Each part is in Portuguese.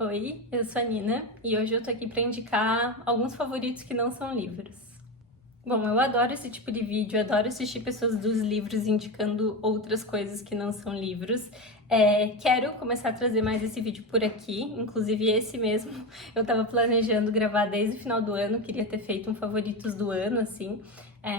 Oi, eu sou a Nina e hoje eu tô aqui pra indicar alguns favoritos que não são livros. Bom, eu adoro esse tipo de vídeo, adoro assistir pessoas dos livros indicando outras coisas que não são livros. Quero começar a trazer mais esse vídeo por aqui, inclusive esse mesmo eu tava planejando gravar desde o final do ano, queria ter feito um favoritos do ano, assim,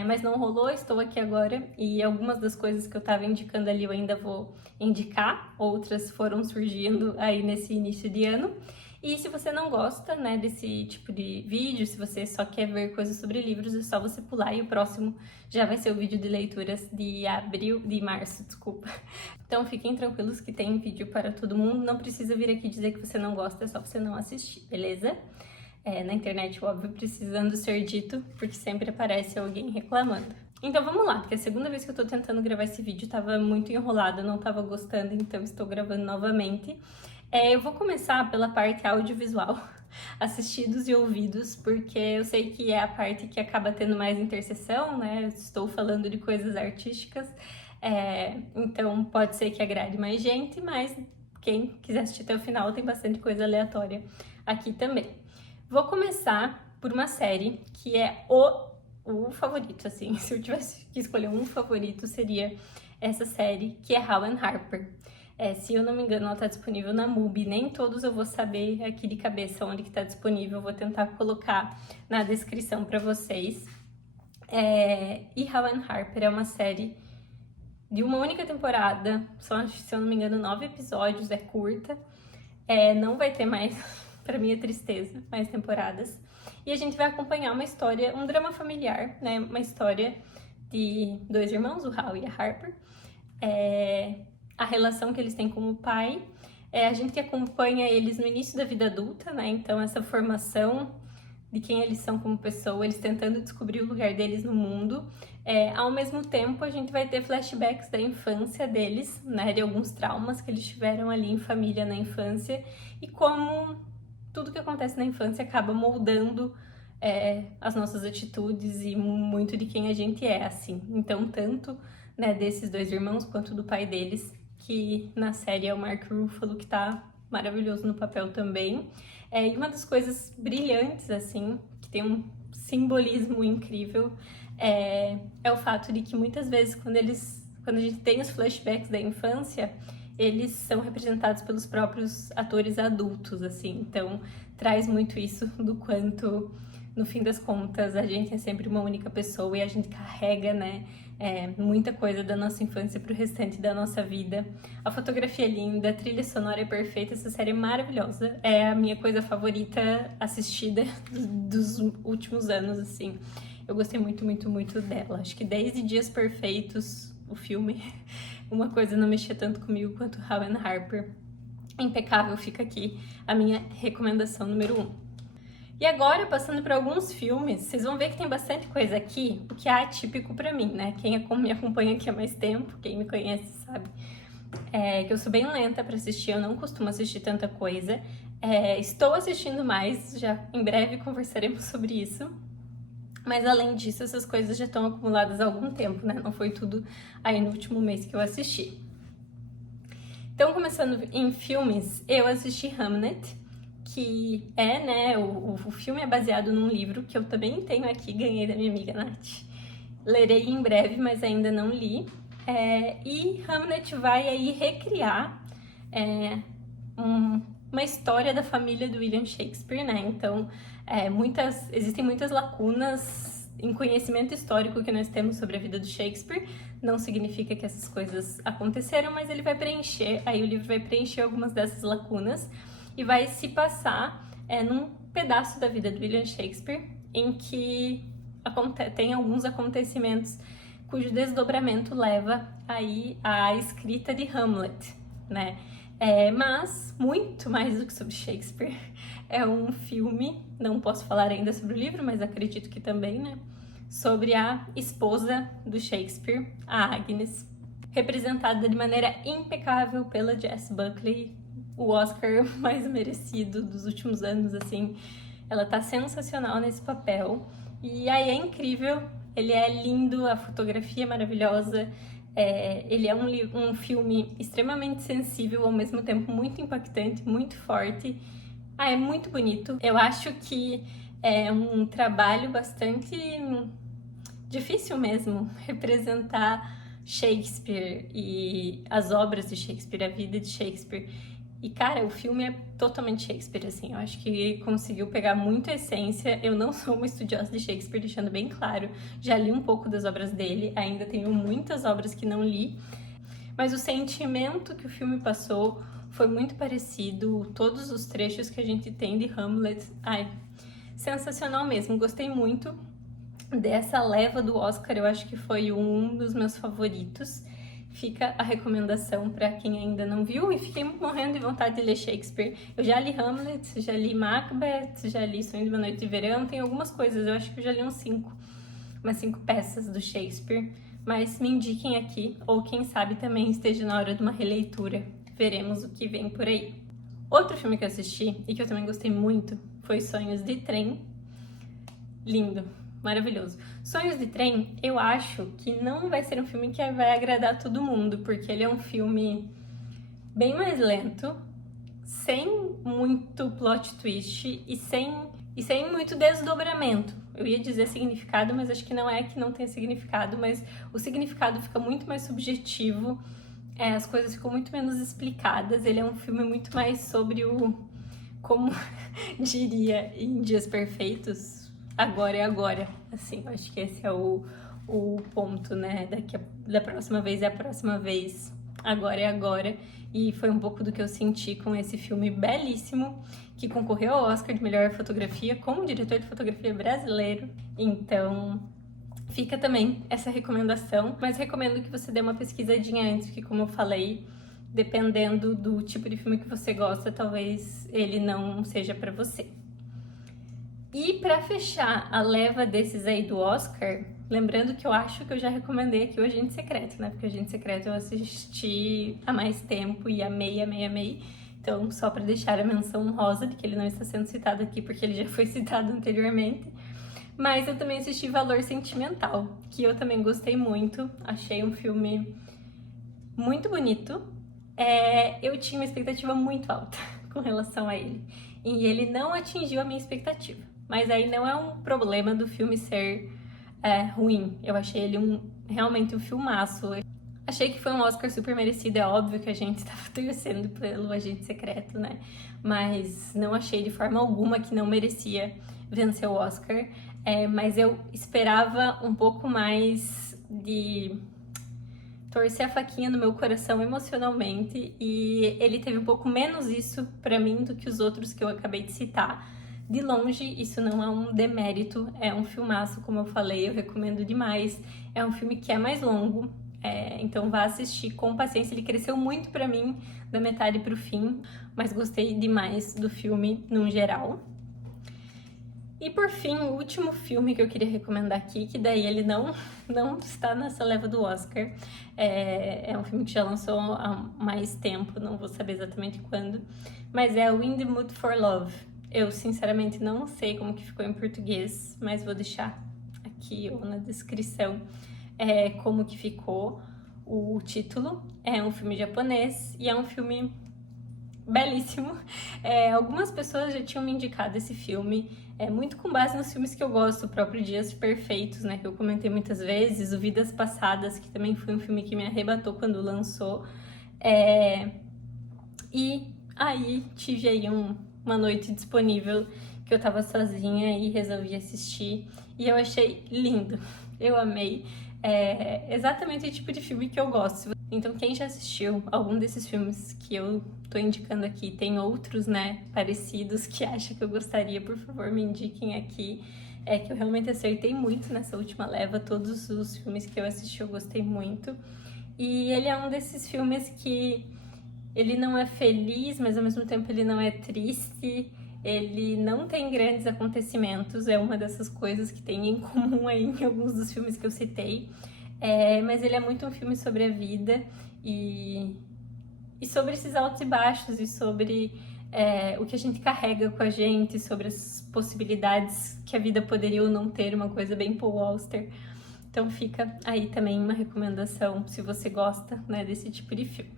mas não rolou, estou aqui agora e algumas das coisas que eu tava indicando ali eu ainda vou indicar, outras foram surgindo aí nesse início de ano. E se você não gosta, né, desse tipo de vídeo, se você só quer ver coisas sobre livros, é só você pular e o próximo já vai ser o vídeo de leituras de março, desculpa. Então fiquem tranquilos que tem vídeo para todo mundo, não precisa vir aqui dizer que você não gosta, é só você não assistir, beleza? Na internet, óbvio, precisando ser dito, porque sempre aparece alguém reclamando. Então vamos lá, porque é a segunda vez que eu tô tentando gravar esse vídeo, tava muito enrolado, eu não tava gostando, então estou gravando novamente. Eu vou começar pela parte audiovisual, assistidos e ouvidos, porque eu sei que é a parte que acaba tendo mais interseção, né? Eu estou falando de coisas artísticas, então pode ser que agrade mais gente, mas quem quiser assistir até o final tem bastante coisa aleatória aqui também. Vou começar por uma série que é o favorito, assim, se eu tivesse que escolher um favorito seria essa série, que é How and Harper. Se eu não me engano, ela tá disponível na MUBI, nem todos eu vou saber aqui de cabeça onde que tá disponível, eu vou tentar colocar na descrição para vocês. E How and Harper é uma série de uma única temporada, só, se eu não me engano, 9 episódios, é curta, não vai ter mais, para minha tristeza, mais temporadas. E a gente vai acompanhar uma história, um drama familiar, né, uma história de dois irmãos, o How e a Harper, a relação que eles têm com o pai. A gente acompanha eles no início da vida adulta, né? Então essa formação de quem eles são como pessoa, eles tentando descobrir o lugar deles no mundo. Ao mesmo tempo, a gente vai ter flashbacks da infância deles, né? De alguns traumas que eles tiveram ali em família na infância e como tudo que acontece na infância acaba moldando as nossas atitudes e muito de quem a gente é, assim. Então, tanto, né, desses dois irmãos quanto do pai deles, que na série é o Mark Ruffalo, que tá maravilhoso no papel também. E uma das coisas brilhantes, assim, que tem um simbolismo incrível, é o fato de que muitas vezes quando a gente tem os flashbacks da infância, eles são representados pelos próprios atores adultos, assim, então traz muito isso do quanto, no fim das contas, a gente é sempre uma única pessoa e a gente carrega, né, muita coisa da nossa infância pro restante da nossa vida. A fotografia é linda, a trilha sonora é perfeita, essa série é maravilhosa, é a minha coisa favorita assistida dos últimos anos, assim. Eu gostei muito, muito, muito dela. Acho que desde Dias Perfeitos, o filme, uma coisa não mexia tanto comigo quanto How and Harper. Impecável, fica aqui a minha recomendação número 1. E agora, passando por alguns filmes, vocês vão ver que tem bastante coisa aqui, o que é atípico pra mim, né? Quem me acompanha aqui há mais tempo, quem me conhece sabe que eu sou bem lenta pra assistir, eu não costumo assistir tanta coisa. Estou assistindo mais, já em breve conversaremos sobre isso. Mas além disso, essas coisas já estão acumuladas há algum tempo, né? Não foi tudo aí no último mês que eu assisti. Então, começando em filmes, eu assisti Hamnet, que né, o filme é baseado num livro que eu também tenho aqui, ganhei da minha amiga Nath. Lerei em breve, mas ainda não li. E Hamnet vai aí recriar uma história da família do William Shakespeare, né? Então, existem muitas lacunas em conhecimento histórico que nós temos sobre a vida do Shakespeare. Não significa que essas coisas aconteceram, mas ele vai preencher, aí o livro vai preencher algumas dessas lacunas e vai se passar num pedaço da vida do William Shakespeare em que tem alguns acontecimentos cujo desdobramento leva aí à escrita de Hamlet, né? Mas, muito mais do que sobre Shakespeare, é um filme, não posso falar ainda sobre o livro, mas acredito que também, né? Sobre a esposa do Shakespeare, a Agnes, representada de maneira impecável pela Jessie Buckley, o Oscar mais merecido dos últimos anos, assim. Ela tá sensacional nesse papel. E aí é incrível, ele é lindo, a fotografia é maravilhosa. Ele é um filme extremamente sensível, ao mesmo tempo muito impactante, muito forte. Ah, é muito bonito. Eu acho que é um trabalho bastante difícil mesmo representar Shakespeare e as obras de Shakespeare, a vida de Shakespeare. E, cara, o filme é totalmente Shakespeare, assim. Eu acho que conseguiu pegar muita essência. Eu não sou uma estudiosa de Shakespeare, deixando bem claro. Já li um pouco das obras dele, ainda tenho muitas obras que não li. Mas o sentimento que o filme passou foi muito parecido. Todos os trechos que a gente tem de Hamlet, ai, sensacional mesmo. Gostei muito dessa leva do Oscar, eu acho que foi um dos meus favoritos. Fica a recomendação para quem ainda não viu, e fiquei morrendo de vontade de ler Shakespeare. Eu já li Hamlet, já li Macbeth, já li Sonho de uma Noite de Verão, tem algumas coisas, eu acho que eu já li umas 5 peças do Shakespeare, mas me indiquem aqui, ou quem sabe também esteja na hora de uma releitura. Veremos o que vem por aí. Outro filme que eu assisti, e que eu também gostei muito, foi Sonhos de Trem. Lindo, maravilhoso. Sonhos de Trem, eu acho que não vai ser um filme que vai agradar todo mundo, porque ele é um filme bem mais lento, sem muito plot twist e sem muito desdobramento. Eu ia dizer significado, mas acho que não é que não tenha significado, mas o significado fica muito mais subjetivo, as coisas ficam muito menos explicadas. Ele é um filme muito mais sobre como diria em Dias Perfeitos, agora é agora. Assim, eu acho que esse é o ponto, né? Da próxima vez é a próxima vez, agora é agora. E foi um pouco do que eu senti com esse filme belíssimo, que concorreu ao Oscar de melhor fotografia como diretor de fotografia brasileiro. Então, fica também essa recomendação, mas recomendo que você dê uma pesquisadinha antes, porque como eu falei, dependendo do tipo de filme que você gosta, talvez ele não seja pra você. E pra fechar a leva desses aí do Oscar, lembrando que eu acho que eu já recomendei aqui o Agente Secreto, né? Porque o Agente Secreto eu assisti há mais tempo e amei. Então, só pra deixar a menção honrosa de que ele não está sendo citado aqui, porque ele já foi citado anteriormente. Mas eu também assisti Valor Sentimental, que eu também gostei muito. Achei um filme muito bonito. Eu tinha uma expectativa muito alta com relação a ele. E ele não atingiu a minha expectativa. Mas aí não é um problema do filme ser ruim. Eu achei ele realmente um filmaço. Achei que foi um Oscar super merecido. É óbvio que a gente estava torcendo pelo Agente Secreto, né? Mas não achei de forma alguma que não merecia vencer o Oscar. Mas eu esperava um pouco mais de torcer a faquinha no meu coração emocionalmente, e ele teve um pouco menos isso pra mim do que os outros que eu acabei de citar. De longe, isso não é um demérito, é um filmaço, como eu falei, eu recomendo demais. É um filme que é mais longo, então vá assistir com paciência. Ele cresceu muito pra mim, da metade pro fim, mas gostei demais do filme num geral. E por fim, o último filme que eu queria recomendar aqui, que daí ele não está nessa leva do Oscar, é um filme que já lançou há mais tempo, não vou saber exatamente quando, mas é o In the Mood for Love. Eu sinceramente não sei como que ficou em português, mas vou deixar aqui ou na descrição como que ficou o título. É um filme japonês e é um filme belíssimo. Algumas pessoas já tinham me indicado esse filme, muito com base nos filmes que eu gosto, o próprio Dias Perfeitos, né, que eu comentei muitas vezes, o Vidas Passadas, que também foi um filme que me arrebatou quando lançou. E aí tive aí uma noite disponível que eu tava sozinha e resolvi assistir, e eu achei lindo, eu amei. Exatamente o tipo de filme que eu gosto. Então, quem já assistiu algum desses filmes que eu tô indicando aqui, tem outros, né, parecidos que acha que eu gostaria, por favor, me indiquem aqui. Que eu realmente acertei muito nessa última leva. Todos os filmes que eu assisti eu gostei muito. E ele é um desses filmes que ele não é feliz, mas ao mesmo tempo ele não é triste. Ele não tem grandes acontecimentos, é uma dessas coisas que tem em comum aí em alguns dos filmes que eu citei. Mas ele é muito um filme sobre a vida e sobre esses altos e baixos, e sobre o que a gente carrega com a gente, sobre as possibilidades que a vida poderia ou não ter, uma coisa bem Paul Auster. Então fica aí também uma recomendação, se você gosta, né, desse tipo de filme.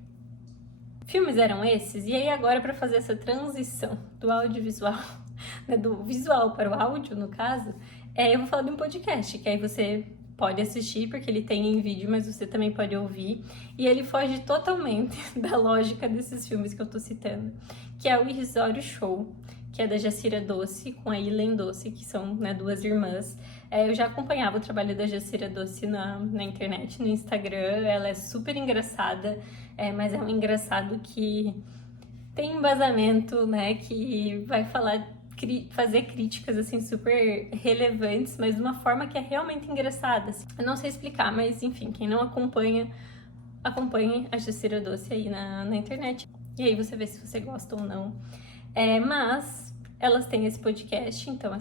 filmes eram esses, e aí agora para fazer essa transição do audiovisual, né, do visual para o áudio, no caso, eu vou falar de um podcast, que aí você pode assistir, porque ele tem em vídeo, mas você também pode ouvir, e ele foge totalmente da lógica desses filmes que eu tô citando, que é o Irrisório Show, que é da Jacira Doce com a Ilen Doce, que são, né, duas irmãs. Eu já acompanhava o trabalho da Jacira Doce na internet, no Instagram, ela é super engraçada, mas é um engraçado que tem embasamento, né, que vai fazer críticas, assim, super relevantes, mas de uma forma que é realmente engraçada. Assim. Eu não sei explicar, mas, enfim, quem não acompanhe a Jacira Doce aí na internet. E aí você vê se você gosta ou não. Mas elas têm esse podcast, então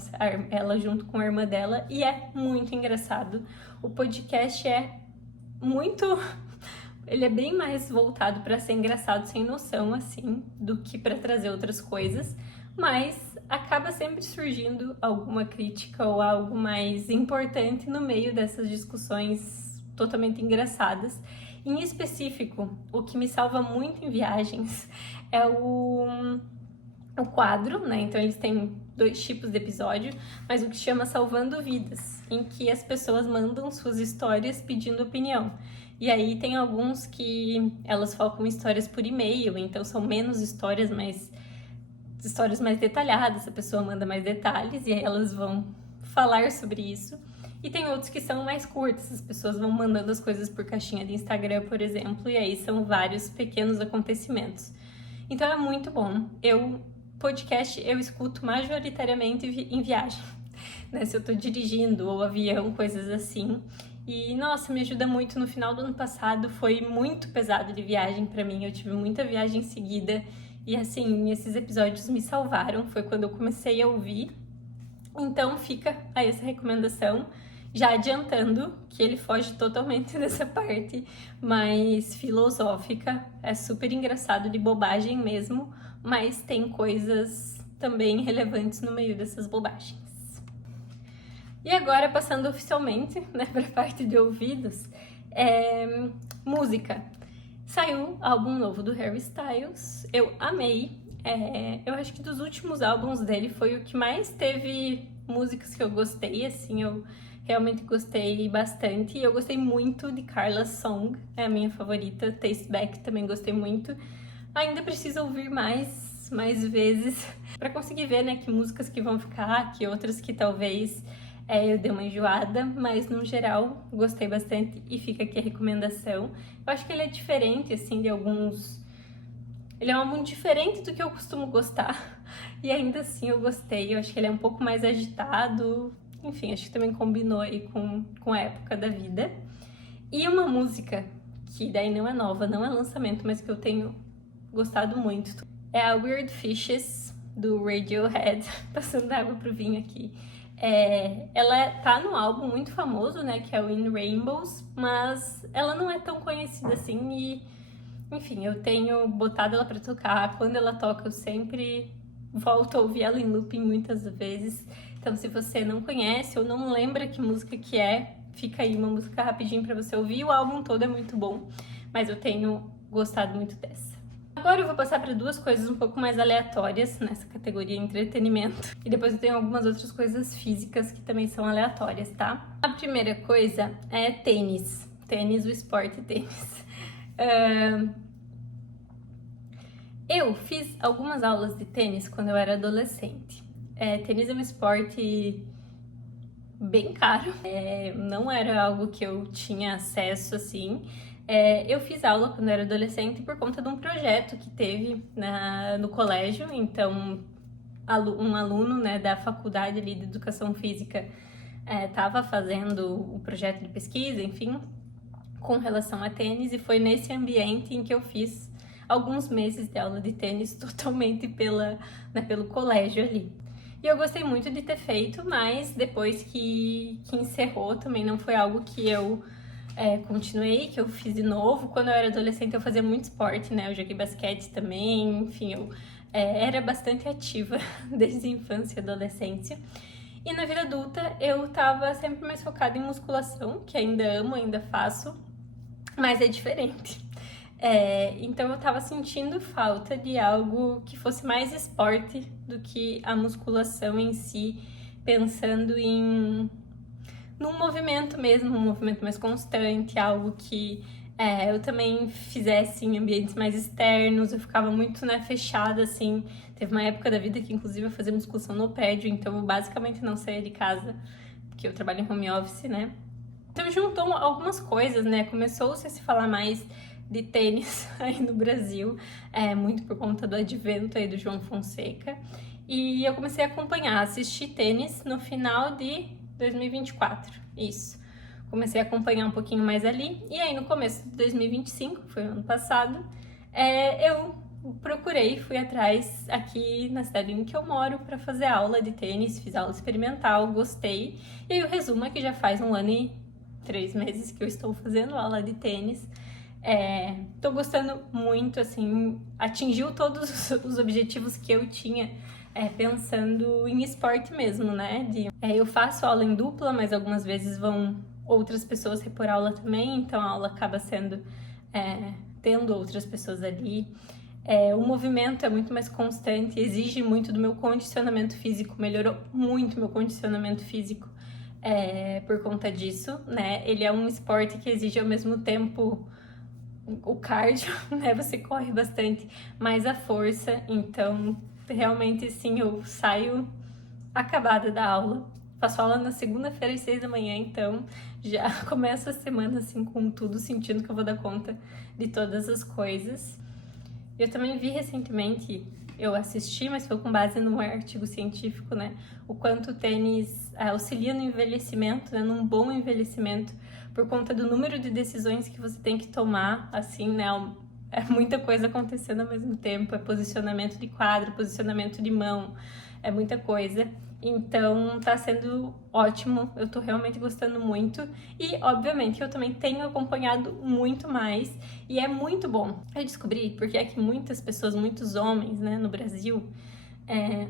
ela junto com a irmã dela, e é muito engraçado. O podcast ele é bem mais voltado para ser engraçado sem noção, assim, do que para trazer outras coisas, mas acaba sempre surgindo alguma crítica ou algo mais importante no meio dessas discussões totalmente engraçadas. Em específico, o que me salva muito em viagens é o quadro, né? Então eles têm 2 tipos de episódio, mas o que chama Salvando Vidas, em que as pessoas mandam suas histórias pedindo opinião. E aí tem alguns que elas focam em histórias por e-mail, então são menos histórias, mas histórias mais detalhadas, a pessoa manda mais detalhes e aí elas vão falar sobre isso. E tem outros que são mais curtos, as pessoas vão mandando as coisas por caixinha de Instagram, por exemplo, e aí são vários pequenos acontecimentos. Então é muito bom. Podcast eu escuto majoritariamente em viagem, né? Se eu tô dirigindo ou avião, coisas assim. E, nossa, me ajuda muito. No final do ano passado foi muito pesado de viagem pra mim. Eu tive muita viagem seguida e, assim, esses episódios me salvaram. Foi quando eu comecei a ouvir. Então fica aí essa recomendação. Já adiantando que ele foge totalmente dessa parte mais filosófica. É super engraçado, de bobagem mesmo, mas tem coisas também relevantes no meio dessas bobagens. E agora, passando oficialmente, né, para a parte de ouvidos, música. Saiu álbum novo do Harry Styles, eu amei. Eu acho que dos últimos álbuns dele foi o que mais teve músicas que eu gostei, assim, eu realmente gostei bastante. E eu gostei muito de Carla's Song, é a minha favorita. Taste Back também gostei muito. Ainda preciso ouvir mais vezes para conseguir ver, né, que músicas que vão ficar, que outras que talvez eu dei uma enjoada, mas no geral gostei bastante e fica aqui a recomendação. Eu acho que ele é diferente, assim, de alguns... Ele é um álbum diferente do que eu costumo gostar e ainda assim eu gostei. Eu acho que ele é um pouco mais agitado, enfim, acho que também combinou aí com a época da vida. E uma música que daí não é nova, não é lançamento, mas que eu tenho gostado muito, é a Weird Fishes, do Radiohead. Passando água pro vinho aqui. Ela tá no álbum muito famoso, né, que é o In Rainbows, mas ela não é tão conhecida assim e, enfim, eu tenho botado ela pra tocar. Quando ela toca, eu sempre volto a ouvir ela em looping muitas vezes. Então, se você não conhece ou não lembra que música que é, fica aí uma música rapidinho pra você ouvir. O álbum todo é muito bom, mas eu tenho gostado muito dessa. Agora eu vou passar para 2 coisas um pouco mais aleatórias nessa categoria entretenimento. E depois eu tenho algumas outras coisas físicas que também são aleatórias, tá? A primeira coisa é tênis. Tênis, o esporte tênis. Eu fiz algumas aulas de tênis quando eu era adolescente. Tênis é um esporte bem caro. Não era algo que eu tinha acesso, assim. Eu fiz aula quando eu era adolescente por conta de um projeto que teve no colégio. Então, um aluno, né, da faculdade ali de Educação Física estava fazendo o projeto de pesquisa, enfim, com relação a tênis. E foi nesse ambiente em que eu fiz alguns meses de aula de tênis totalmente pelo colégio ali. E eu gostei muito de ter feito, mas depois que encerrou também não foi algo que eu... continuei, que eu fiz de novo. Quando eu era adolescente eu fazia muito esporte, né? Eu joguei basquete também, enfim, eu era bastante ativa desde a infância e adolescência. E na vida adulta eu tava sempre mais focada em musculação, que ainda amo, ainda faço, mas é diferente. Então eu tava sentindo falta de algo que fosse mais esporte do que a musculação em si, pensando num movimento mesmo, um movimento mais constante, algo que eu também fizesse em ambientes mais externos. Eu ficava muito, né, fechada, assim. Teve uma época da vida que, inclusive, eu fazia musculação no prédio, então eu basicamente não saía de casa, porque eu trabalho em home office, né? Então juntou algumas coisas, né? Começou-se a se falar mais de tênis aí no Brasil, muito por conta do advento aí do João Fonseca. E eu comecei a acompanhar, assistir tênis no final de 2024, isso. Comecei a acompanhar um pouquinho mais ali, e aí no começo de 2025, que foi o ano passado, eu fui atrás aqui na cidade em que eu moro para fazer aula de tênis, fiz aula experimental, gostei. E aí o resumo é que já faz 1 ano e 3 meses que eu estou fazendo aula de tênis. Tô gostando muito, assim, atingiu todos os objetivos que eu tinha pensando em esporte mesmo, né? Eu faço aula em dupla, mas algumas vezes vão outras pessoas repor aula também, então a aula acaba sendo tendo outras pessoas ali. O movimento é muito mais constante, exige muito do meu condicionamento físico, melhorou muito meu condicionamento físico por conta disso, né? Ele é um esporte que exige ao mesmo tempo o cardio, né? Você corre bastante, mas a força, então realmente sim, eu saio acabada da aula. Faço aula na segunda-feira às 6 da manhã, então já começo a semana assim com tudo, sentindo que eu vou dar conta de todas as coisas. Eu também vi recentemente, eu assisti, mas foi com base num artigo científico, né? O quanto o tênis auxilia no envelhecimento, né? Num bom envelhecimento, por conta do número de decisões que você tem que tomar, assim, né? É muita coisa acontecendo ao mesmo tempo, é posicionamento de quadro, posicionamento de mão, é muita coisa. Então tá sendo ótimo, eu tô realmente gostando muito e obviamente eu também tenho acompanhado muito mais e é muito bom. Eu descobri porque é que muitas pessoas, muitos homens, né, no Brasil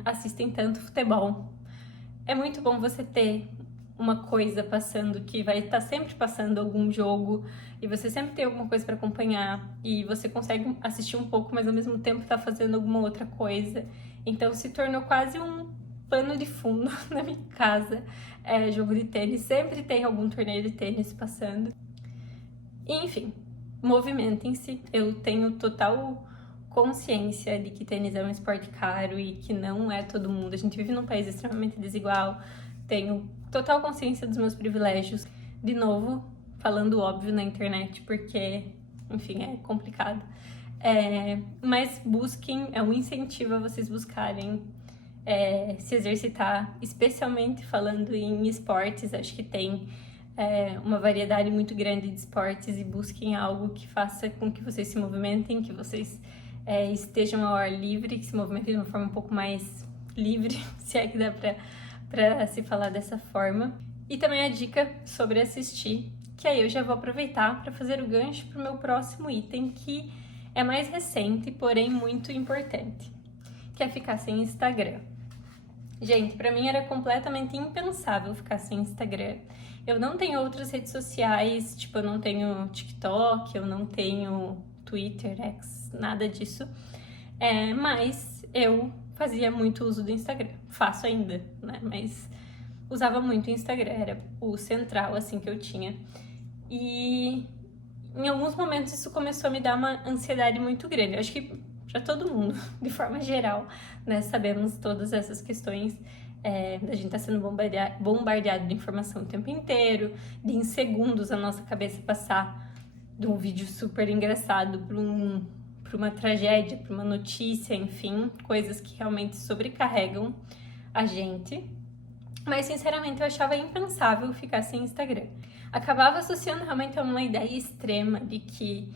assistem tanto futebol. É muito bom você ter uma coisa passando, que vai estar sempre passando algum jogo e você sempre tem alguma coisa para acompanhar e você consegue assistir um pouco, mas ao mesmo tempo tá fazendo alguma outra coisa. Então se tornou quase um pano de fundo na minha casa, jogo de tênis, sempre tem algum torneio de tênis passando. Enfim, movimentem-se. Eu tenho total consciência de que tênis é um esporte caro e que não é todo mundo. A gente vive num país extremamente desigual. Tenho total consciência dos meus privilégios. De novo, falando óbvio na internet, porque, enfim, é complicado. Mas busquem, é um incentivo a vocês buscarem se exercitar, especialmente falando em esportes. Acho que tem uma variedade muito grande de esportes e busquem algo que faça com que vocês se movimentem, que vocês estejam ao ar livre, que se movimentem de uma forma um pouco mais livre, se é que dá pra se falar dessa forma. E também a dica sobre assistir, que aí eu já vou aproveitar para fazer o gancho pro meu próximo item, que é mais recente, porém muito importante, que é ficar sem Instagram. Gente, pra mim era completamente impensável ficar sem Instagram. Eu não tenho outras redes sociais, tipo, eu não tenho TikTok, eu não tenho Twitter, X, nada disso. Mas eu fazia muito uso do Instagram. Faço ainda, né? Mas usava muito o Instagram, era o central, assim, que eu tinha. E em alguns momentos isso começou a me dar uma ansiedade muito grande. Eu acho que para todo mundo, de forma geral, né? Sabemos todas essas questões da gente estar sendo bombardeado de informação o tempo inteiro, de em segundos a nossa cabeça passar de um vídeo super engraçado para uma tragédia, para uma notícia, enfim, coisas que realmente sobrecarregam a gente. Mas, sinceramente, eu achava impensável ficar sem Instagram. Acabava associando realmente a uma ideia extrema de que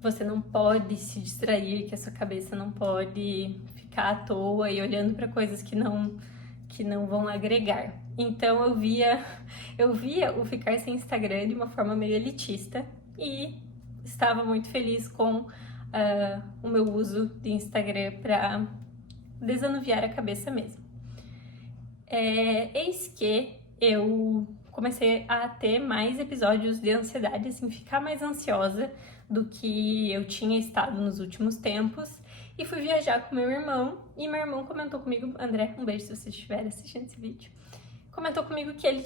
você não pode se distrair, que a sua cabeça não pode ficar à toa e olhando para coisas que não vão agregar. Então eu via o ficar sem Instagram de uma forma meio elitista e estava muito feliz com o meu uso de Instagram para desanuviar a cabeça mesmo. Eis que eu comecei a ter mais episódios de ansiedade, assim, ficar mais ansiosa do que eu tinha estado nos últimos tempos e fui viajar com meu irmão. E meu irmão comentou comigo, André, um beijo se você estiver assistindo esse vídeo, comentou comigo que ele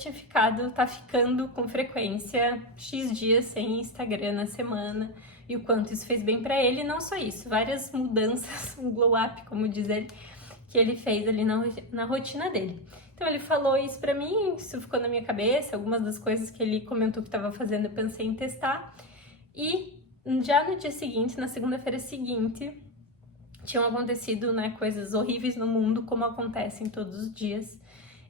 tá ficando com frequência X dias sem Instagram na semana e o quanto isso fez bem pra ele. E não só isso, várias mudanças, um glow up, como diz ele, que ele fez ali na rotina dele. Então ele falou isso pra mim, isso ficou na minha cabeça, algumas das coisas que ele comentou que estava fazendo eu pensei em testar. E já no dia seguinte, na segunda-feira seguinte, tinham acontecido, né, coisas horríveis no mundo, como acontecem todos os dias.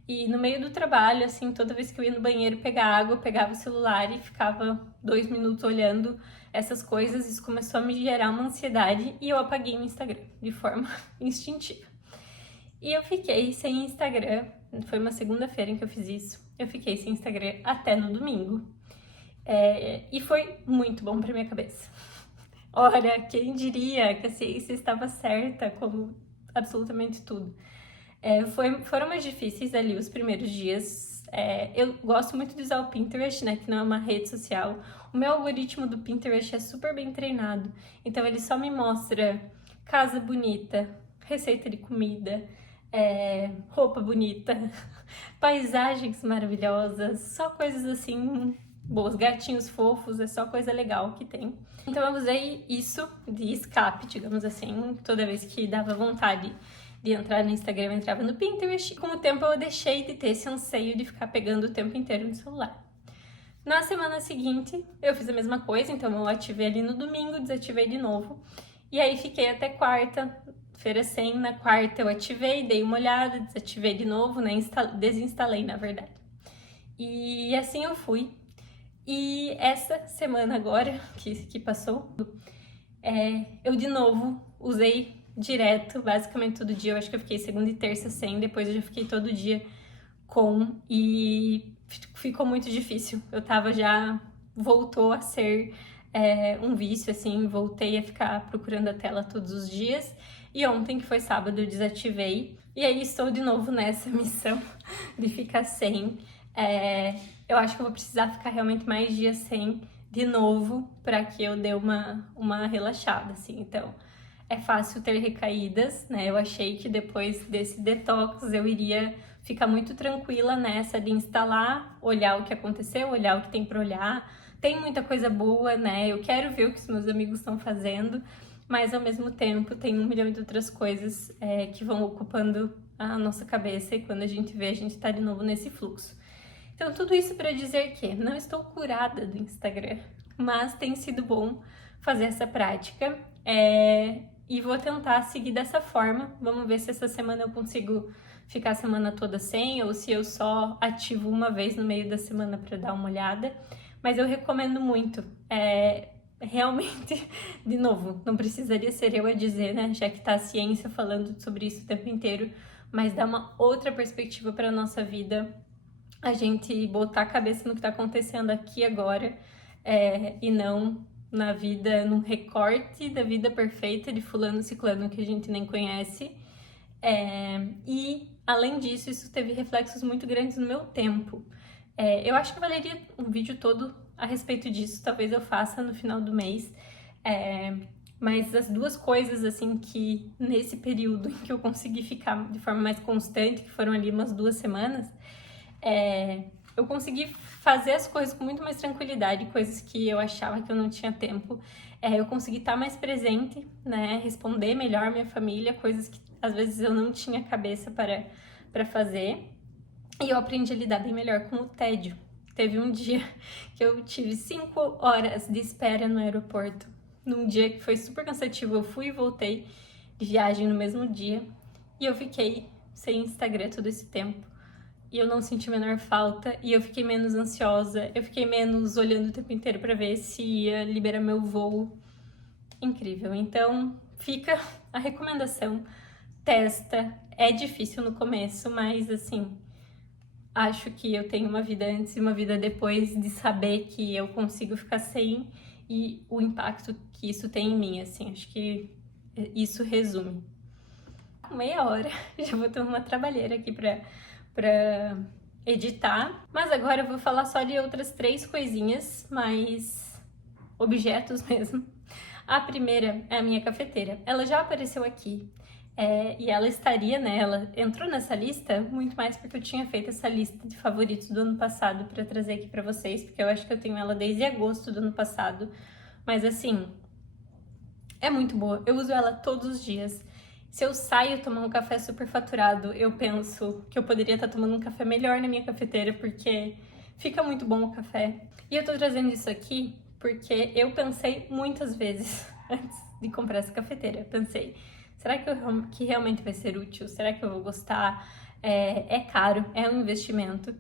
E no meio do trabalho, assim, toda vez que eu ia no banheiro pegar água, eu pegava o celular e ficava 2 minutos olhando essas coisas. Isso começou a me gerar uma ansiedade e eu apaguei o Instagram de forma instintiva. E eu fiquei sem Instagram, foi uma segunda-feira em que eu fiz isso, eu fiquei sem Instagram até no domingo. E foi muito bom pra minha cabeça. Olha, quem diria que a ciência estava certa, como absolutamente tudo. Foram mais difíceis ali os primeiros dias. Eu gosto muito de usar o Pinterest, né, que não é uma rede social. O meu algoritmo do Pinterest é super bem treinado, então ele só me mostra casa bonita, receita de comida, roupa bonita, paisagens maravilhosas, só coisas assim boas, gatinhos fofos, é só coisa legal que tem. Então eu usei isso de escape, digamos assim, toda vez que dava vontade de entrar no Instagram, eu entrava no Pinterest, e com o tempo eu deixei de ter esse anseio de ficar pegando o tempo inteiro no celular. Na semana seguinte, eu fiz a mesma coisa, então eu ativei ali no domingo, desativei de novo, e aí fiquei até quarta-feira sem. Na quarta eu ativei, dei uma olhada, desativei de novo, né, desinstalei na verdade. E assim eu fui. E essa semana agora, que passou, eu de novo usei direto, basicamente todo dia. Eu acho que eu fiquei segunda e terça sem, depois eu já fiquei todo dia com, e ficou muito difícil. Voltou a ser um vício, assim, voltei a ficar procurando a tela todos os dias. E ontem, que foi sábado, eu desativei. E aí estou de novo nessa missão de ficar sem. Eu acho que eu vou precisar ficar realmente mais dias sem de novo para que eu dê uma relaxada, assim. Então, é fácil ter recaídas, né? Eu achei que depois desse detox eu iria ficar muito tranquila nessa de instalar, olhar o que aconteceu, olhar o que tem para olhar. Tem muita coisa boa, né? Eu quero ver o que os meus amigos estão fazendo, mas ao mesmo tempo tem 1 milhão de outras coisas que vão ocupando a nossa cabeça, e quando a gente vê, a gente tá de novo nesse fluxo. Então, tudo isso para dizer que não estou curada do Instagram, mas tem sido bom fazer essa prática, e vou tentar seguir dessa forma. Vamos ver se essa semana eu consigo ficar a semana toda sem, ou se eu só ativo uma vez no meio da semana para dar uma olhada. Mas eu recomendo muito. Realmente, de novo, não precisaria ser eu a dizer, né? Já que tá a ciência falando sobre isso o tempo inteiro, mas dá uma outra perspectiva para nossa vida, a gente botar a cabeça no que tá acontecendo aqui agora, e não na vida, num recorte da vida perfeita de fulano ciclano que a gente nem conhece. E, além disso, isso teve reflexos muito grandes no meu tempo. Eu acho que valeria um vídeo todo a respeito disso, talvez eu faça no final do mês. Mas as duas coisas, assim, que nesse período em que eu consegui ficar de forma mais constante, que foram ali umas 2 semanas, eu consegui fazer as coisas com muito mais tranquilidade, coisas que eu achava que eu não tinha tempo. Eu consegui estar mais presente, né, responder melhor minha família, coisas que às vezes eu não tinha cabeça para fazer. E eu aprendi a lidar bem melhor com o tédio. Teve um dia que eu tive 5 horas de espera no aeroporto. Num dia que foi super cansativo, eu fui e voltei de viagem no mesmo dia. E eu fiquei sem Instagram todo esse tempo. E eu não senti a menor falta, e eu fiquei menos ansiosa, eu fiquei menos olhando o tempo inteiro para ver se ia liberar meu voo. Incrível. Então, fica a recomendação. Testa. É difícil no começo, mas assim, acho que eu tenho uma vida antes e uma vida depois de saber que eu consigo ficar sem, e o impacto que isso tem em mim, assim, acho que isso resume. Meia hora, já vou ter uma trabalheira aqui pra editar, mas agora eu vou falar só de outras 3 coisinhas mais objetos mesmo. A primeira é a minha cafeteira. Ela já apareceu aqui. E ela estaria, né? Ela entrou nessa lista muito mais porque eu tinha feito essa lista de favoritos do ano passado para trazer aqui para vocês, porque eu acho que eu tenho ela desde agosto do ano passado. Mas assim, é muito boa. Eu uso ela todos os dias. Se eu saio tomar um café super faturado, eu penso que eu poderia estar tomando um café melhor na minha cafeteira, porque fica muito bom o café. E eu tô trazendo isso aqui porque eu pensei muitas vezes antes de comprar essa cafeteira. Eu pensei, será que realmente vai ser útil? Será que eu vou gostar? É caro, é um investimento.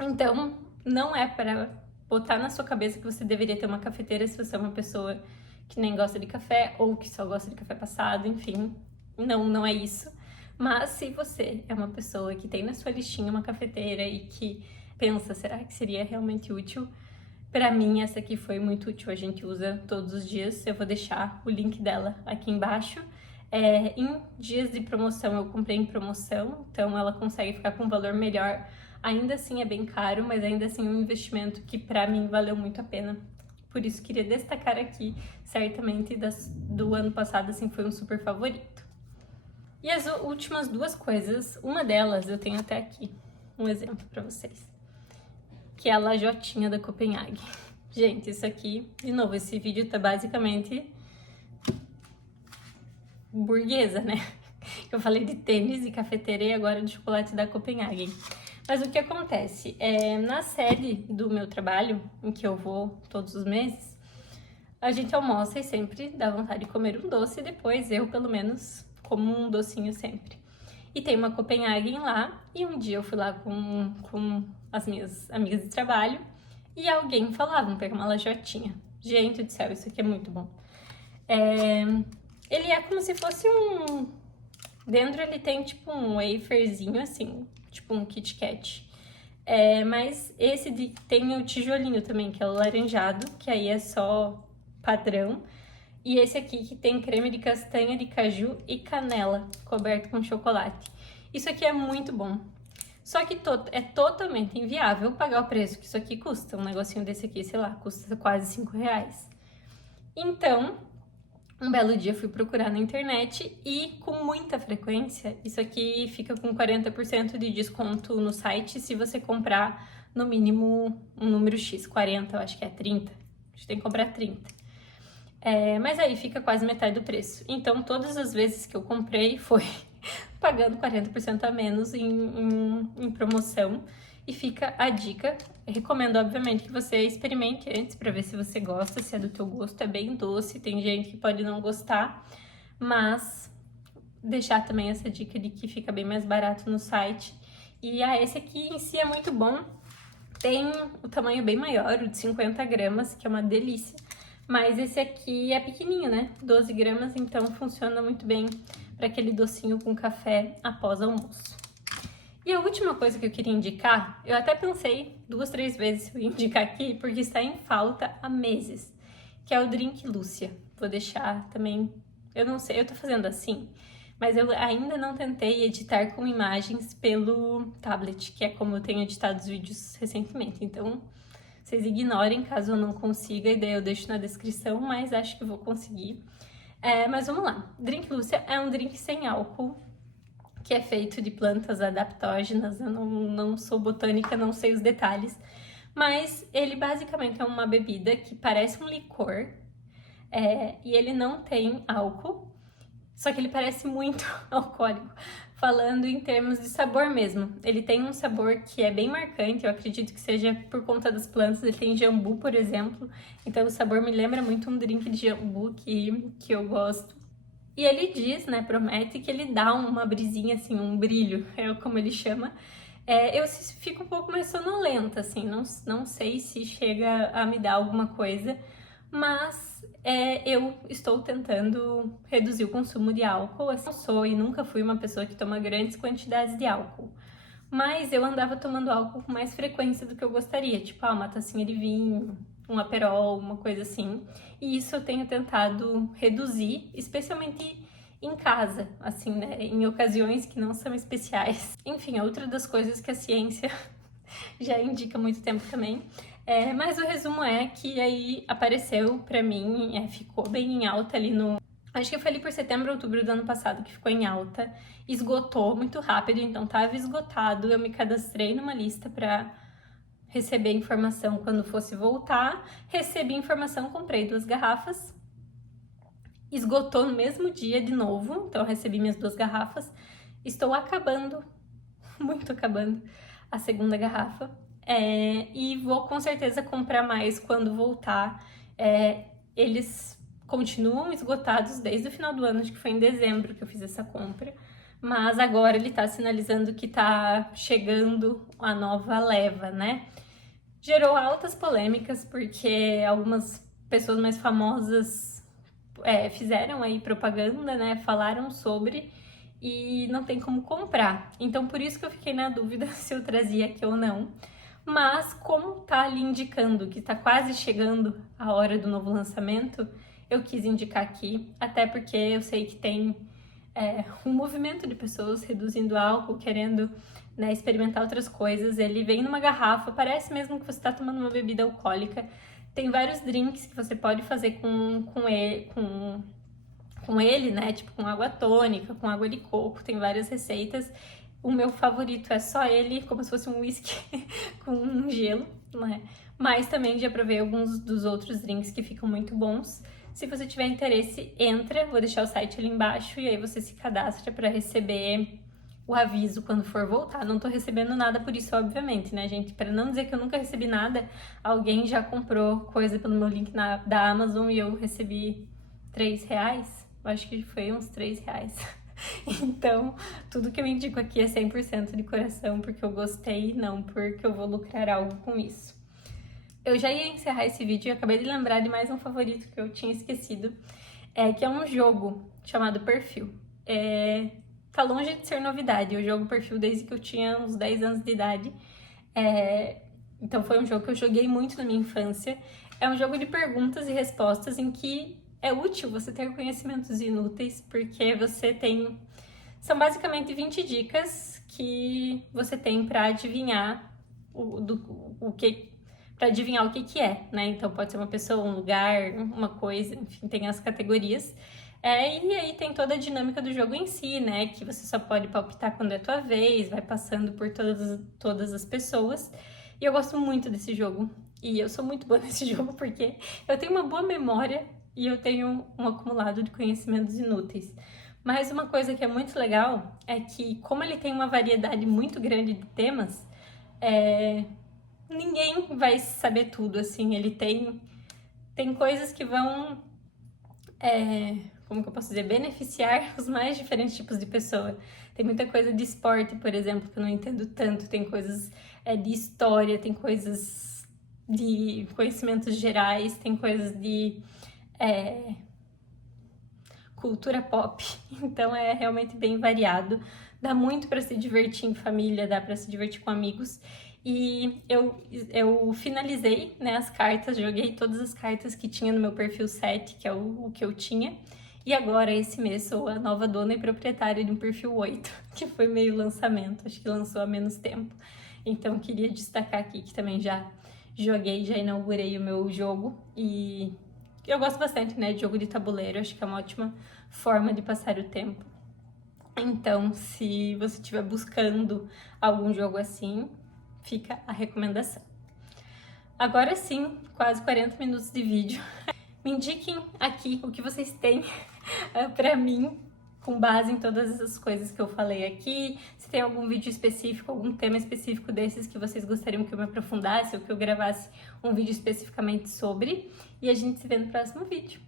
Então, não é para botar na sua cabeça que você deveria ter uma cafeteira se você é uma pessoa que nem gosta de café ou que só gosta de café passado, enfim. Não é isso. Mas se você é uma pessoa que tem na sua listinha uma cafeteira e que pensa, será que seria realmente útil? Pra mim, essa aqui foi muito útil, a gente usa todos os dias. Eu vou deixar o link dela aqui embaixo. Em dias de promoção, eu comprei em promoção, então ela consegue ficar com um valor melhor. Ainda assim é bem caro, mas ainda assim é um investimento que pra mim valeu muito a pena. Por isso queria destacar aqui, certamente do ano passado assim foi um super favorito. E as últimas duas coisas, uma delas eu tenho até aqui, um exemplo pra vocês, que é a lajotinha da Copenhague. Gente, isso aqui, de novo, esse vídeo tá basicamente burguesa, né? Eu falei de tênis e cafeteira e agora de chocolate da Copenhague. Mas o que acontece? Na sede do meu trabalho, em que eu vou todos os meses, a gente almoça e sempre dá vontade de comer um doce e depois eu, pelo menos, como um docinho sempre. E tem uma Copenhagen lá, e um dia eu fui lá com as minhas amigas de trabalho e alguém falava, vamos pegar uma lajotinha. Gente do céu, isso aqui é muito bom. Ele é como se fosse um... Dentro ele tem tipo um waferzinho assim, tipo um Kit Kat. Mas esse tem o tijolinho também, que é o laranjado, que aí é só padrão. E esse aqui que tem creme de castanha de caju e canela, coberto com chocolate. Isso aqui é muito bom. Só que é totalmente inviável pagar o preço que isso aqui custa. Um negocinho desse aqui, sei lá, custa quase R$5. Então, um belo dia fui procurar na internet e com muita frequência, isso aqui fica com 40% de desconto no site se você comprar no mínimo um número X, 40, eu acho que é 30. A gente tem que comprar 30. Mas aí fica quase metade do preço. Então, todas as vezes que eu comprei foi pagando 40% a menos em promoção. E fica a dica. Eu recomendo, obviamente, que você experimente antes para ver se você gosta, se é do teu gosto. É bem doce, tem gente que pode não gostar, mas deixar também essa dica de que fica bem mais barato no site. E esse aqui em si é muito bom. Tem o tamanho bem maior, o de 50 gramas, que é uma delícia. Mas esse aqui é pequenininho, né? 12 gramas, então funciona muito bem para aquele docinho com café após almoço. E a última coisa que eu queria indicar, eu até pensei 2, 3 vezes se eu ia indicar aqui, porque está em falta há meses, que é o Drink Lúcia. Vou deixar também, eu não sei, eu tô fazendo assim, mas eu ainda não tentei editar com imagens pelo tablet, que é como eu tenho editado os vídeos recentemente, então vocês ignorem caso eu não consiga, e daí eu deixo na descrição, mas acho que vou conseguir. Mas vamos lá, Drink Lúcia é um drink sem álcool, que é feito de plantas adaptógenas. Eu não sou botânica, não sei os detalhes, mas ele basicamente é uma bebida que parece um licor, e ele não tem álcool, só que ele parece muito alcoólico, falando em termos de sabor mesmo. Ele tem um sabor que é bem marcante, eu acredito que seja por conta das plantas. Ele tem jambu, por exemplo, então o sabor me lembra muito um drink de jambu que eu gosto. E ele diz, né, promete que ele dá uma brisinha, assim, um brilho, é como ele chama. Eu fico um pouco mais sonolenta, assim, não sei se chega a me dar alguma coisa, mas eu estou tentando reduzir o consumo de álcool. Eu não sou e nunca fui uma pessoa que toma grandes quantidades de álcool, mas eu andava tomando álcool com mais frequência do que eu gostaria, tipo, uma tacinha de vinho, um Aperol, uma coisa assim. E isso eu tenho tentado reduzir, especialmente em casa, assim, né, em ocasiões que não são especiais. Enfim, outra das coisas que a ciência já indica há muito tempo também Mas o resumo é que aí apareceu pra mim, ficou bem em alta ali no... Acho que foi ali por setembro, outubro do ano passado que ficou em alta. Esgotou muito rápido, então tava esgotado. Eu me cadastrei numa lista pra receber informação quando fosse voltar. Recebi informação, comprei 2 garrafas. Esgotou no mesmo dia de novo, então eu recebi minhas 2 garrafas. Estou acabando, muito acabando, a segunda garrafa. E vou com certeza comprar mais quando voltar. Eles continuam esgotados desde o final do ano, acho que foi em dezembro que eu fiz essa compra. Mas agora ele tá sinalizando que tá chegando a nova leva, né? Gerou altas polêmicas, porque algumas pessoas mais famosas fizeram aí propaganda, né? Falaram sobre e não tem como comprar. Então, por isso que eu fiquei na dúvida se eu trazia aqui ou não. Mas, como tá ali indicando que tá quase chegando a hora do novo lançamento, eu quis indicar aqui, até porque eu sei que tem um movimento de pessoas reduzindo álcool, querendo, né, experimentar outras coisas. Ele vem numa garrafa, parece mesmo que você está tomando uma bebida alcoólica. Tem vários drinks que você pode fazer com ele, né? Tipo com água tônica, com água de coco, tem várias receitas. O meu favorito é só ele, como se fosse um whisky com um gelo, né? Mas também já provei alguns dos outros drinks que ficam muito bons. Se você tiver interesse, entra, vou deixar o site ali embaixo e aí você se cadastra para receber o aviso quando for voltar. Não tô recebendo nada por isso, obviamente, né, gente? Para não dizer que eu nunca recebi nada, alguém já comprou coisa pelo meu link da Amazon e eu recebi R$3. Eu acho que foi uns R$3. Então, tudo que eu indico aqui é 100% de coração, porque eu gostei, não porque eu vou lucrar algo com isso. Eu já ia encerrar esse vídeo e acabei de lembrar de mais um favorito que eu tinha esquecido, que é um jogo chamado Perfil. Tá longe de ser novidade, eu jogo Perfil desde que eu tinha uns 10 anos de idade. Então foi um jogo que eu joguei muito na minha infância. É um jogo de perguntas e respostas em que é útil você ter conhecimentos inúteis, porque você tem... São basicamente 20 dicas que você tem para adivinhar o que é, né? Então pode ser uma pessoa, um lugar, uma coisa, enfim, tem as categorias. E aí tem toda a dinâmica do jogo em si, né? Que você só pode palpitar quando é tua vez, vai passando por todas as pessoas. E eu gosto muito desse jogo. E eu sou muito boa nesse jogo porque eu tenho uma boa memória e eu tenho um acumulado de conhecimentos inúteis. Mas uma coisa que é muito legal é que, como ele tem uma variedade muito grande de temas, ninguém vai saber tudo, assim. Ele tem coisas que vão, como que eu posso dizer, beneficiar os mais diferentes tipos de pessoa. Tem muita coisa de esporte, por exemplo, que eu não entendo tanto. Tem coisas de história, tem coisas de conhecimentos gerais, tem coisas de cultura pop. Então é realmente bem variado. Dá muito para se divertir em família, dá para se divertir com amigos. E eu finalizei, né, as cartas, joguei todas as cartas que tinha no meu perfil 7, que é o que eu tinha. E agora, esse mês, sou a nova dona e proprietária de um perfil 8, que foi meio lançamento, acho que lançou há menos tempo. Então, queria destacar aqui que também já joguei, já inaugurei o meu jogo. E eu gosto bastante, né, de jogo de tabuleiro, acho que é uma ótima forma de passar o tempo. Então, se você estiver buscando algum jogo assim, fica a recomendação. Agora sim, quase 40 minutos de vídeo. Me indiquem aqui o que vocês têm pra mim, com base em todas essas coisas que eu falei aqui. Se tem algum vídeo específico, algum tema específico desses que vocês gostariam que eu me aprofundasse ou que eu gravasse um vídeo especificamente sobre. E a gente se vê no próximo vídeo.